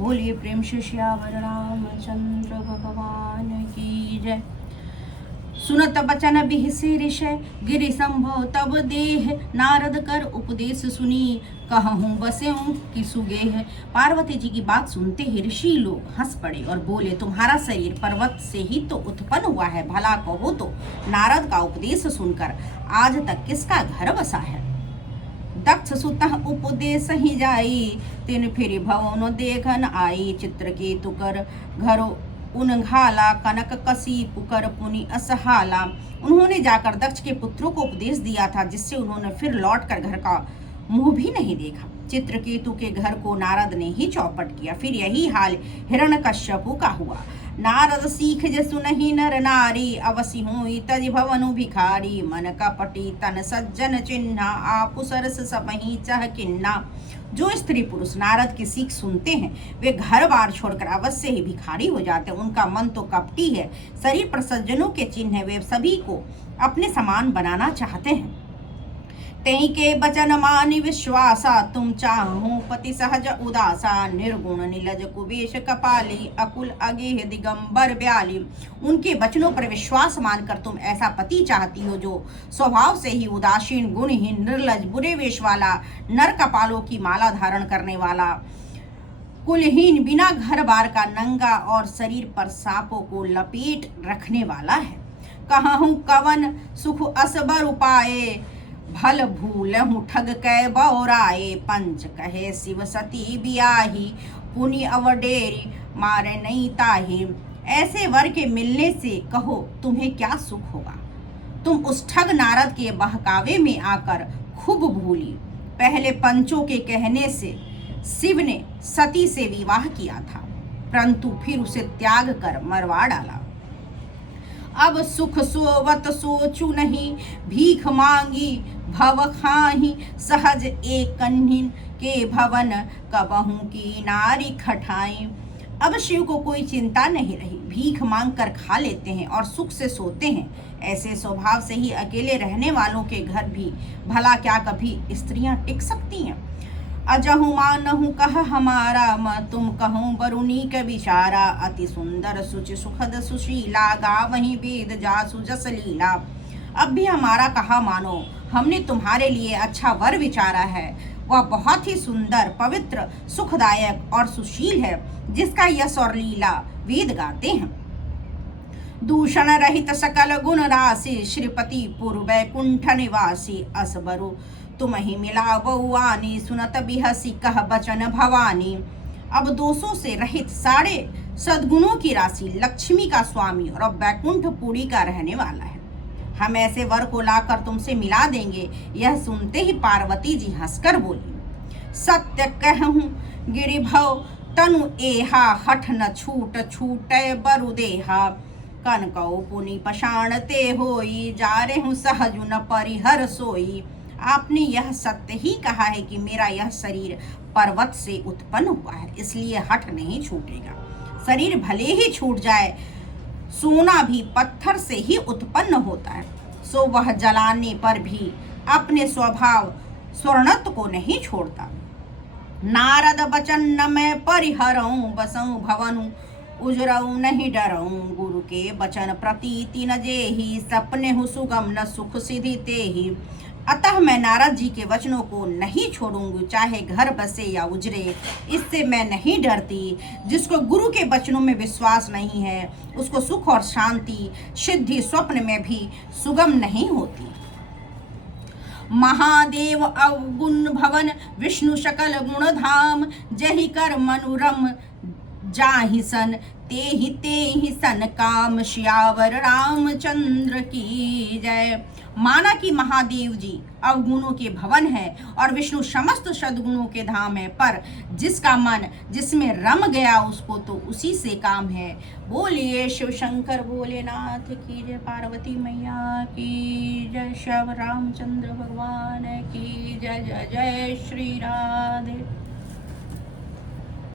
बोलिए प्रेम से श्यावर रामचंद्र भगवान की जय। सुनत बचन बिहसी ऋषय गिरि संभव तब देह, नारद कर उपदेश सुनी कहूँ बस्यूं कि सुगेह। पार्वती जी की बात सुनते ही ऋषि लोग हंस पड़े और बोले, तुम्हारा शरीर पर्वत से ही तो उत्पन्न हुआ है, भला कहो तो नारद का उपदेश सुनकर आज तक किसका घर बसा है। दक्ष सुतः उपदेश ही जाई, तिन फिर भवन देखन आई। चित्रकेतु कर घर उनघाला, कनक कसी पुकर पुनि असहाला। उन्होंने जाकर दक्ष के पुत्रों को उपदेश दिया था, जिससे उन्होंने फिर लौटकर घर का मुंह भी नहीं देखा। चित्रकेतु के घर को नारद ने ही चौपट किया। फिर यही हाल हिरण्यकश्यपु का हुआ। नारद सीख जसु नहीं नर नारी, अवसि हुई तज भवनु भिखारी। मन कपटी तन सज्जन चिन्हा, आपु सरस सबहि चह किन्ना। जो स्त्री पुरुष नारद की सीख सुनते हैं वे घर बार छोड़कर अवश्य ही भिखारी हो जाते हैं। उनका मन तो कपटी है, शरीर पर सज्जनों के चिन्ह है, वे सभी को अपने समान बनाना चाहते हैं। तई के बचन मानि विश्वासा, तुम चाहो पति सहज उदासा। निर्गुण नीलज कुबेश कपाली, अकुल अगेह दिगंबर ब्याली। उनके वचनों पर विश्वास मानकर तुम ऐसा पति चाहती हो जो स्वभाव से ही उदासीन, गुणहीन, निर्लज, बुरे वेश वाला, नर कपालों की माला धारण करने वाला, कुलहीन, बिना घर बार का, नंगा और शरीर पर सांपों को लपेट रखने वाला है। कहूँ कवन सुख असबर उपाए, भल भूलहु ठग कै बौराए। पंच कहे शिव सती बियाही, पुनि अवडेरी मारे नहीं ताही। ऐसे वर के मिलने से कहो तुम्हें क्या सुख होगा। तुम उस ठग नारद के बहकावे में आकर खूब भूली। पहले पंचों के कहने से शिव ने सती से विवाह किया था, परंतु फिर उसे त्याग कर मरवा डाला। अब सुख सोवत सोचू नहीं, भीख मांगी भव खाही। सहज एक कन्हिन के भवन, कबहू की नारी खठाई। अब शिव को कोई चिंता नहीं रही, भीख मांग कर खा लेते हैं और सुख से सोते हैं। ऐसे स्वभाव से ही अकेले रहने वालों के घर भी भला क्या कभी स्त्रियां टिक सकती हैं। अजहु मानहु कह हमारा, तुम कहूँ बरुनी के विचारा। अति सुंदर सुचि सुखद सुशीला, गावहीं वेद जासु जस लीला। अब भी हमारा कहा मानो, हमने तुम्हारे लिए अच्छा वर विचारा है। वह बहुत ही सुंदर, पवित्र, सुखदायक और सुशील है, जिसका यश और लीला वेद गाते हैं। दूषण रहित सकल गुण राशि, श्रीपति पूर्व वैकुंठ निवासी। असबरु तुम ही मिला बउआनी, सुनत बिहसी कह बचन भवानी। अब दोषों से रहित सारे सद्गुणों की राशि, लक्ष्मी का स्वामी और अब वैकुंठपुरी का रहने वाला है। हम ऐसे वर को लाकर तुमसे मिला देंगे। यह सुनते ही पार्वती जी हंसकर बोली, सत्य कहूँ गिरिभव तनु एहा, हठ न छूट छूटे बरु देहा। कनकौ पुनि पषाण ते होई, जा रे हूँ सहजु न परिहर सोई। आपने यह सत्य ही कहा है कि मेरा यह शरीर पर्वत से उत्पन्न हुआ है, इसलिए हठ नहीं छूटेगा। शरीर भले ही छूट जाए, सोना भी पत्थर से ही उत्पन्न होता है, सो वह जलाने पर भी अपने स्वभाव स्वर्णत्व को नहीं छोड़ता। नारद बचन न मैं परिहरऊं, बसऊं भवनु उजरऊ नहीं डरऊं। गुरु के बचन प्रतीति न जेहि, सपने हु सुगम न सुख सिधि तेहि। अतः मैं नारद जी के वचनों को नहीं छोड़ूंगी, चाहे घर बसे या उजरे, इससे मैं नहीं डरती। जिसको गुरु के वचनों में विश्वास नहीं है, उसको सुख और शांति सिद्धि स्वप्न में भी सुगम नहीं होती। महादेव अवगुण भवन, विष्णु सकल गुण धाम। जहि कर मनुरम जाहि सन, ते ही सन काम। श्यावर रामचंद्र की जय। माना कि महादेव जी अवगुणों के भवन है और विष्णु समस्त सद्गुणों के धाम है, पर जिसका मन जिसमें रम गया उसको तो उसी से काम है। बोलिए शिव शंकर भोलेनाथ की जय, पार्वती मैया की जय, शिव रामचंद्र भगवान की जय। जय जय श्री राधे।